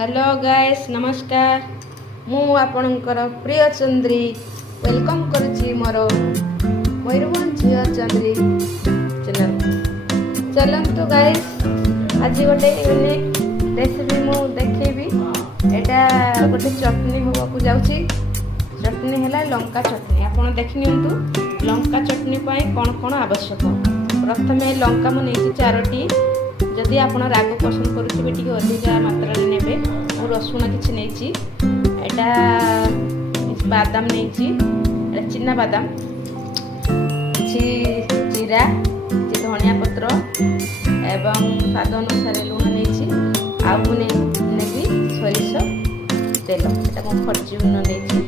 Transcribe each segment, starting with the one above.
Hello guys नमस्कार मु आपणकर प्रिय चंद्री वेलकम करुच्ची मोर मयूरभंज झील चंद्री चैनल चलतु गाइस आज गोटे यूनिक रेसिपी मु देखेबी एटा गोटे चटनी होगा जाउची चटनी है लंका चटनी आपण देखि नियंतु लंका चटनी पाई कौन कौन आवश्यक प्रथमे लंका मु नहीं 4टी जदि आपण राग पसंद करुवे टी अधिका मात्रा ने रसुण किसी नहीं बादाम नहीं चिना बादाम कि जीरा कि धनिया पत्र एवं स्वाद अनुसार लुण नहीं आउ नेबी सोरिष तेल एटा मो फर्च्यून नहीं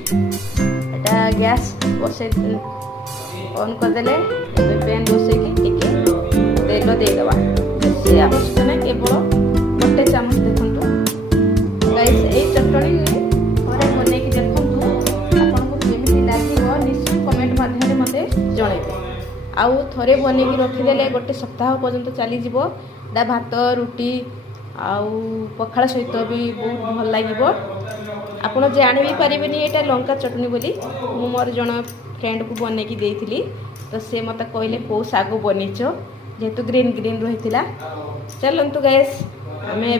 गैस बसई ऑन करदे पैन बसई तेल देदेवा बेसी आवश्यक ना केवल गोटे चामच देखु गाइस ये चटनी घरे बन देखु आपको केमी लगे निश्चय कमेंट माध्यम मते जनइबे आउ थरे बन रखिदे गोटे सप्ताह पर्यंत चलीजा भात रुटी आउ पखाड़ सहित भी बहुत भल लगे आपड़ जान भी पारे ये लंका चटनी बोली मु मोर जन फ्रेंड को बन देती तो सी मत कहले कौ साग बनीच जेहेतु ग्रीन ग्रीन रही चलतु गैस आम ए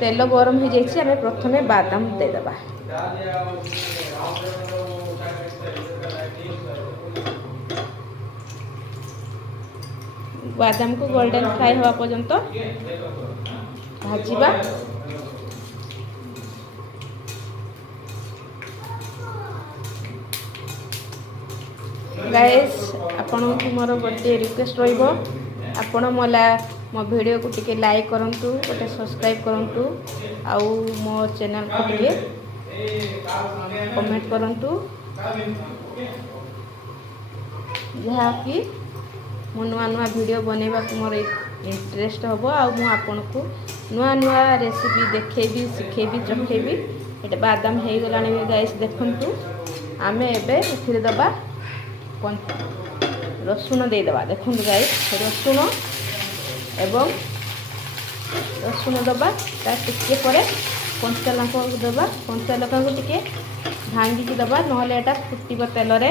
तेल गरम हो जाए आम प्रथमे बादाम देदेबा बादाम को गोल्डन फ्राई हवा पर्यंत भाजवा गाइस आपण को मोर गोटे रिक्वेस्ट रहिबो आपण मो वीडियो को टिके लाइक करंतु गोटे सब्सक्राइब करंतु आउ मो चैनल को टिके कमेंट करंतु जहाँ कि मो नुआ नुआ वीडियो बनेबा को मोर इंटरेस्ट हबो आ मु आपन को नुआ नुआ रेसिपी देखेबी सिखेबी चखेबी एटा बादाम हे गलानी गाइस देखंतु आमे एबे एथिरे दबा रसुण देदेबा देखो गाइस रसुण एवं रसुण दबा टिके पर कंचा लंका दबा कंचा लंका को टिके भांगी दबा नहले एटा फुटिब तेल रे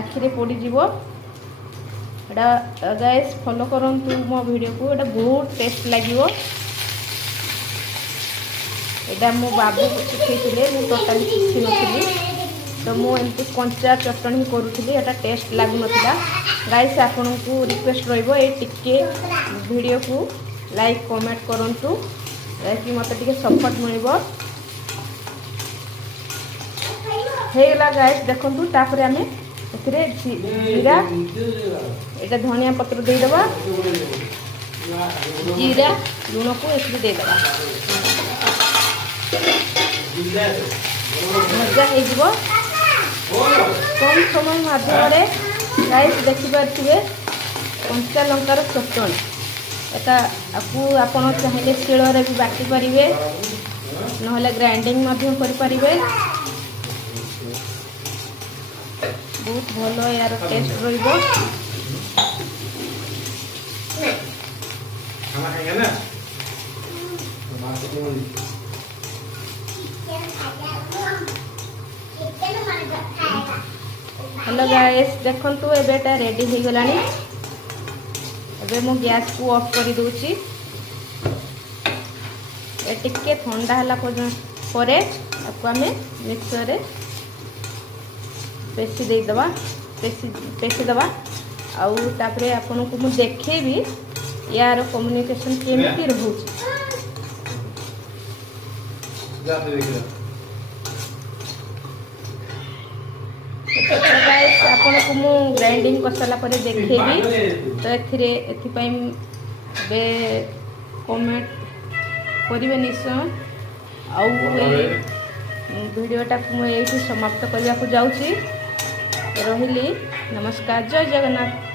आखिरे पड़ी जीवो एटा गाइस फॉलो करंतु मो वीडियो को एटा बहुत टेस्ट लागिवो एटा मो बाबू शिखैथिले मु टोटली शिखि नथिली तो मुझे कंचा चटनी करूँगी एटा टेस्ट लगुन गाइस आपन को रिक्वेस्ट टिके वीडियो को लाइक कमेंट करंतु कि मत टिके सपोर्ट मिल गला गाइस देखंतु तापर आमे एथिरे जीरा एटा धनिया पत्र देदेबा जीरा लुण को एथिरे देदेबा मजा हो कम समय माध्यम गाइस देखिपे कंचा लंकार चटनी एटा आपन चाहिए शिଳରେ भी बाटी पारे ना ग्राइंडिंग करें बहुत भल यार टेस्ट रहिबो हेलो गाइस देखंतु एबेटा रेडी हो गलानी एबे मु गैस को ऑफ कर दूची ए टिके ठंडा हला परे आपको आमे मिक्सर रे पेसी दे दबा पेसी दबा आउ तापरे आपन को मु देखेबी यार कम्युनिकेशन केमिति रहउची गाइस आपन को मु ग्राइंडिंग करसला परे देखेबी तो एथिपाई बे कमेंट करिवे निश्चय आउ वीडियोटा को मु एठी समाप्त करबा को जाउची रहिली नमस्कार जय जगन्नाथ।